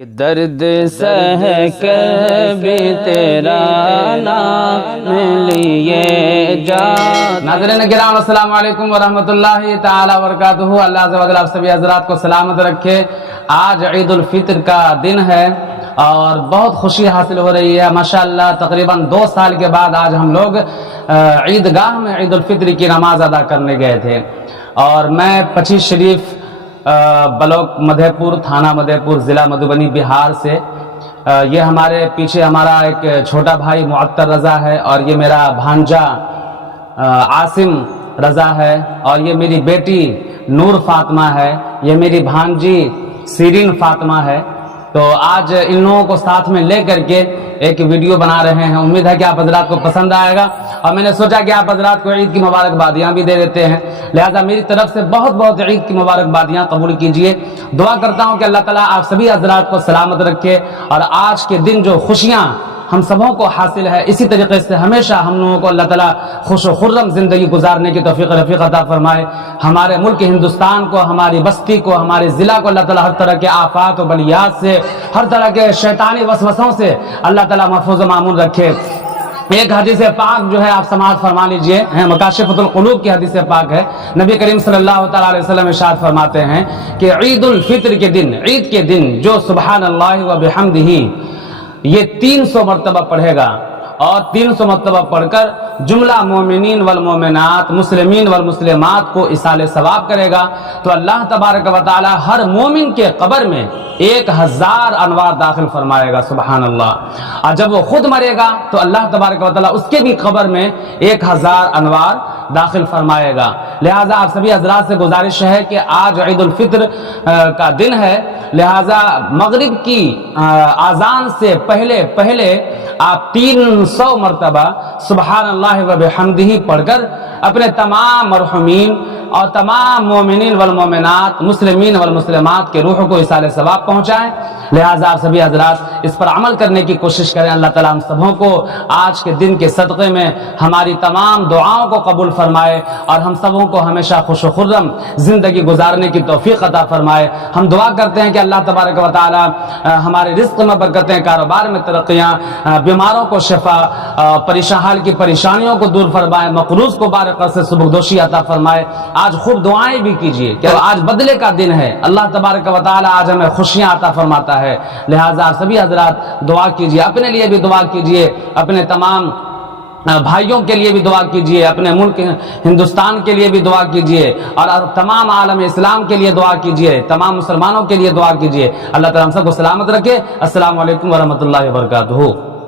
درد سہ کر بھی تیرا نام لیے جا۔ ناظرین کرام السلام علیکم ورحمۃ اللہ تعالی وبرکاتہ۔ اللہ عز و جل آپ سبھی حضرات کو سلامت رکھے۔ آج عید الفطر کا دن ہے اور بہت خوشی حاصل ہو رہی ہے ماشاءاللہ۔ تقریباً 2 سال کے بعد آج ہم لوگ عیدگاہ میں عید الفطر کی نماز ادا کرنے گئے تھے اور میں 25 شریف بلاک مدھے پور، تھانہ مدھے پور، ضلع مدھوبنی، بہار سے۔ یہ ہمارے پیچھے ہمارا ایک چھوٹا بھائی معطر رضا ہے اور یہ میرا بھانجا عاصم رضا ہے اور یہ میری بیٹی نور فاطمہ ہے، یہ میری بھانجی سیرین فاطمہ ہے۔ تو آج ان لوگوں کو ساتھ میں لے کر کے ایک ویڈیو بنا رہے ہیں۔ امید ہے کہ آپ حضرات کو پسند آئے گا اور میں نے سوچا کہ آپ حضرات کو عید کی مبارکبادیاں بھی دے دیتے ہیں، لہذا میری طرف سے بہت بہت عید کی مبارکبادیاں قبول کیجئے۔ دعا کرتا ہوں کہ اللہ تعالیٰ آپ سبھی حضرات کو سلامت رکھے اور آج کے دن جو خوشیاں ہم سبوں کو حاصل ہے، اسی طریقے سے ہمیشہ ہم لوگوں کو اللہ تعالیٰ خوش و خرم زندگی گزارنے کی توفیق رفیق عطا فرمائے۔ ہمارے ملک ہندوستان کو، ہماری بستی کو، ہمارے ضلع کو اللہ تعالیٰ ہر طرح کے آفات و بلیات سے، ہر طرح کے شیطانی وسوسوں سے اللہ تعالیٰ محفوظ و مامون رکھے۔ ایک حدیث پاک جو ہے آپ سماعت فرما لیجئے، مکاشفۃ القلوب کی حدیث پاک ہے۔ نبی کریم صلی اللہ تعالیٰ علیہ وسلم ارشاد فرماتے ہیں کہ عید الفطر کے دن، عید کے دن جو سبحان اللہ و بحمدہ یہ 300 مرتبہ پڑھے گا اور 300 مرتبہ پڑھ کر جملہ مومنین والمومنات، مسلمین والمسلمات کو ایصال ثواب کرے گا تو اللہ تبارک و تعالی ہر مومن کے قبر میں 1000 انوار داخل فرمائے گا، سبحان اللہ۔ اور جب وہ خود مرے گا تو اللہ تبارک و تعالی اس کے بھی قبر میں 1000 انوار داخل فرمائے گا۔ لہٰذا آپ سبھی حضرات سے گزارش ہے کہ آج عید الفطر کا دن ہے، لہٰذا مغرب کی اذان سے پہلے آپ 300 مرتبہ سبحان اللہ و بحمدہ پڑھ کر اپنے تمام مرحومین اور تمام مومنین والمومنات، مسلمین والمسلمات کے روحوں کو ایصال ثواب پہنچائیں۔ لہٰذا آپ سبھی حضرات اس پر عمل کرنے کی کوشش کریں۔ اللہ تعالیٰ ہم سبوں کو آج کے دن کے صدقے میں ہماری تمام دعاؤں کو قبول فرمائے اور ہم سبوں کو ہمیشہ خوش و خرم زندگی گزارنے کی توفیق عطا فرمائے۔ ہم دعا کرتے ہیں کہ اللہ تبارک و تعالیٰ ہمارے رزق میں برکتیں، کاروبار میں ترقیاں، بیماروں کو شفا، پریشان حال کی پریشانیوں کو دور فرمائے، مقروض کو بارقہ سے سبکدوشی عطا فرمائے۔ آج خوب دعائیں بھی کیجئے کہ آج بدلے کا دن ہے، اللہ تبارک و تعالیٰ آج ہمیں خوشیاں عطا فرماتا ہے۔ لہٰذا سبھی حضرات دعا کیجئے، اپنے لیے بھی دعا کیجئے، اپنے تمام بھائیوں کے لیے بھی دعا کیجئے، اپنے ملک ہندوستان کے لیے بھی دعا کیجئے اور تمام عالم اسلام کے لیے دعا کیجئے، تمام مسلمانوں کے لیے دعا کیجئے۔ اللہ تعالیٰ ہم سب کو سلامت رکھے۔ السلام علیکم ورحمۃ اللہ وبرکاتہ۔